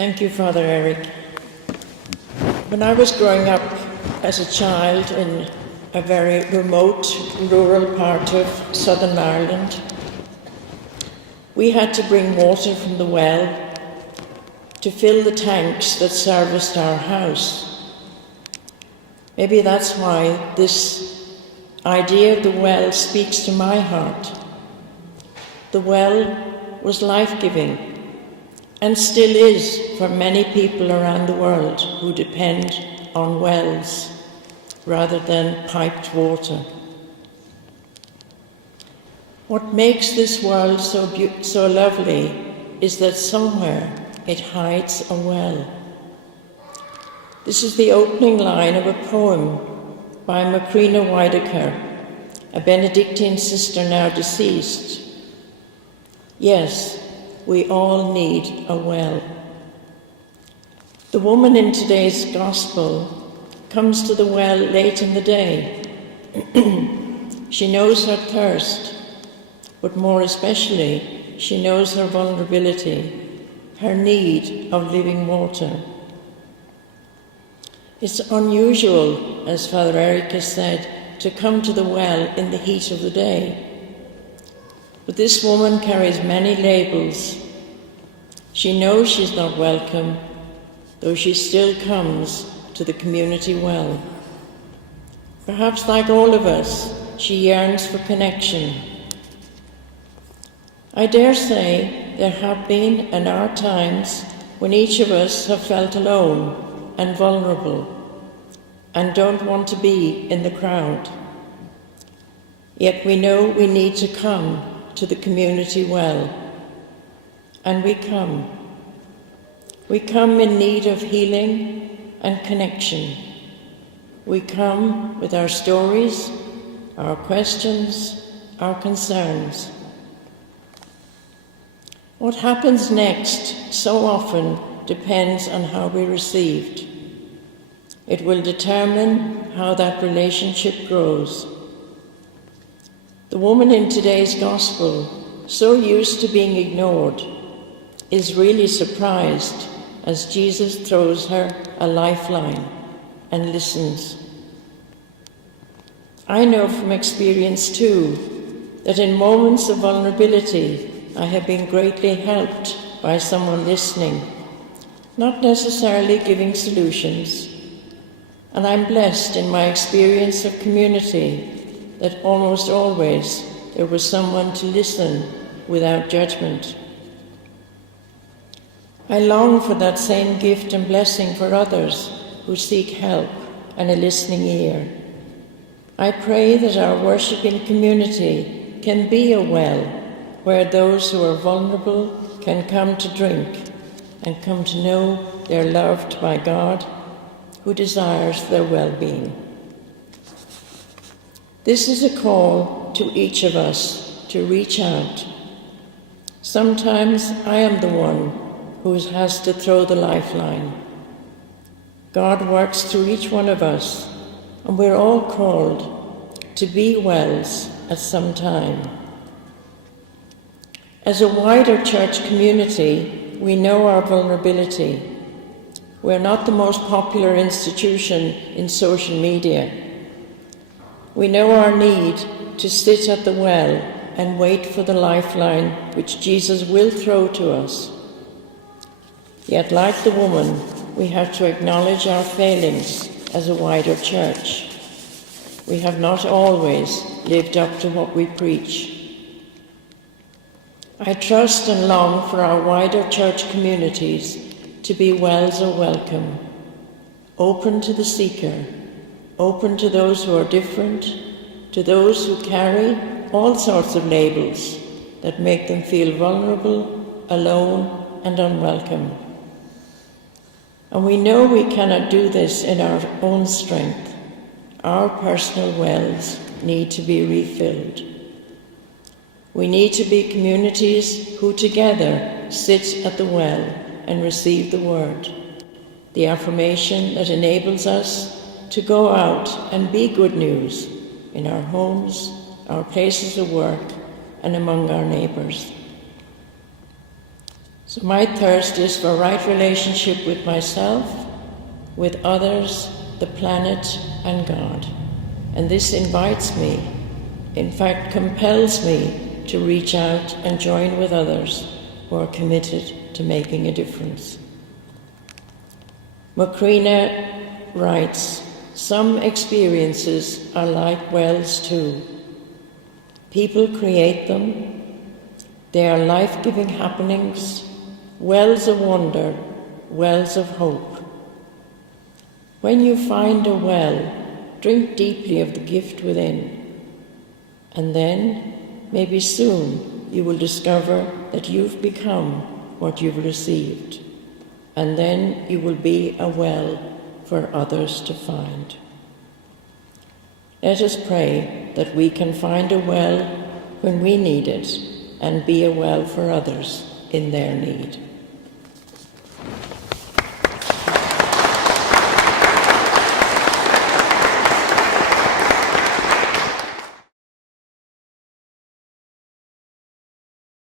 Thank you, Father Eric. When I was growing up as a child in a very remote rural part of southern Ireland, we had to bring water from the well to fill the tanks that serviced our house. Maybe that's why this idea of the well speaks to my heart. The well was life-giving and still is for many people around the world who depend on wells rather than piped water. What makes this world so lovely is that somewhere it hides a well. This is the opening line of a poem by Macrina Widecker, a Benedictine sister now deceased. Yes, we all need a well. The woman in today's gospel comes to the well late in the day. She knows her thirst, but more especially, she knows her vulnerability, her need of living water. It's unusual, as Father Eric has said, to come to the well in the heat of the day. But this woman carries many labels. She knows she's not welcome, though she still comes to the community well. Perhaps like all of us, she yearns for connection. I dare say there have been and are times when each of us have felt alone and vulnerable and don't want to be in the crowd. Yet we know we need to come to the community well. And we come. We come in need of healing and connection. We come with our stories, our questions, our concerns. What happens next so often depends on how we're received. It will determine how that relationship grows. The woman in today's gospel, so used to being ignored, is really surprised as Jesus throws her a lifeline and listens. I know from experience too that in moments of vulnerability I have been greatly helped by someone listening, not necessarily giving solutions. And I'm blessed in my experience of community that almost always there was someone to listen without judgment. I long for that same gift and blessing for others who seek help and a listening ear. I pray that our worshipping community can be a well where those who are vulnerable can come to drink and come to know they're loved by God, who desires their well-being. This is a call to each of us to reach out. Sometimes I am the one who has to throw the lifeline. God works through each one of us, and we're all called to be wells at some time. As a wider church community, we know our vulnerability. We're not the most popular institution in social media. We know our need to sit at the well and wait for the lifeline which Jesus will throw to us. Yet, like the woman, we have to acknowledge our failings as a wider church. We have not always lived up to what we preach. I trust and long for our wider church communities to be wells of welcome, open to the seeker, open to those who are different, to those who carry all sorts of labels that make them feel vulnerable, alone, and unwelcome. And we know we cannot do this in our own strength. Our personal wells need to be refilled. We need to be communities who together sit at the well and receive the word, the affirmation that enables us to go out and be good news in our homes, our places of work, and among our neighbours. So my thirst is for right relationship with myself, with others, the planet, and God. And this invites me, in fact compels me, to reach out and join with others who are committed to making a difference. Macrina writes, "Some experiences are like wells too. People create them. They are life-giving happenings, wells of wonder, wells of hope. When you find a well, drink deeply of the gift within, and then, maybe soon, you will discover that you've become what you've received, and then you will be a well for others to find." Let us pray that we can find a well when we need it and be a well for others in their need.